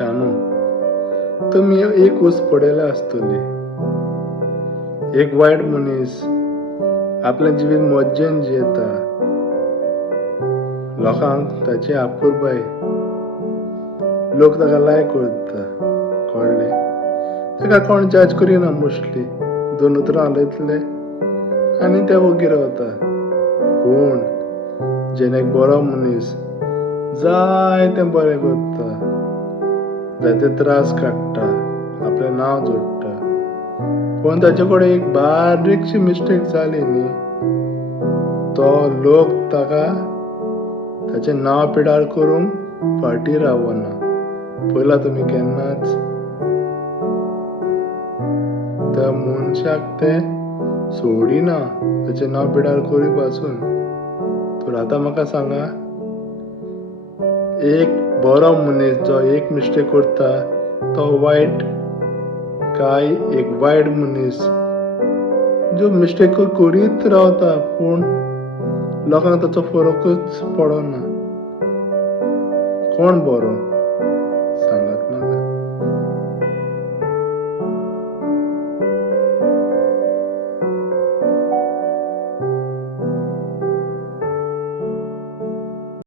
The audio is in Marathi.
इश्टानो, तुमी एक ऊस पडयला आसतली. एक वायट मनीस आपलें जिवीत मज्जेन जियेता. लोकांक ताची आपुरबाय, लोक ताका लायक करता, कळ्ळें? ताका कोण जज करिना मोस्टली. 2 उतरां उलयतले आनी ते ओगी रावता. पूण जेन्ना एक बरो मनीस जायतें बरें करता, जायते त्रास काडटा, आपलें नांव जोडटा, पूण ताचे कडेन एक बारीकशी मिस्टेक जाली न्ही, तो लोक ताका ताचें नांव पिड्यार करूंक फाटीं रावना. पळयलां तुमी केन्नाच? त्या मनशाक ते सोडिना ताचें नांव पिड्यार करी पासून. तर आतां म्हाका सांगा, एक बरो मनीस जो एक मिस्टेक करता तो वायट, काय एक वायट मनीस जो मिस्टेक करीत रावता पूण लोकांक ताचो फरकूच पडना? कोण बरो?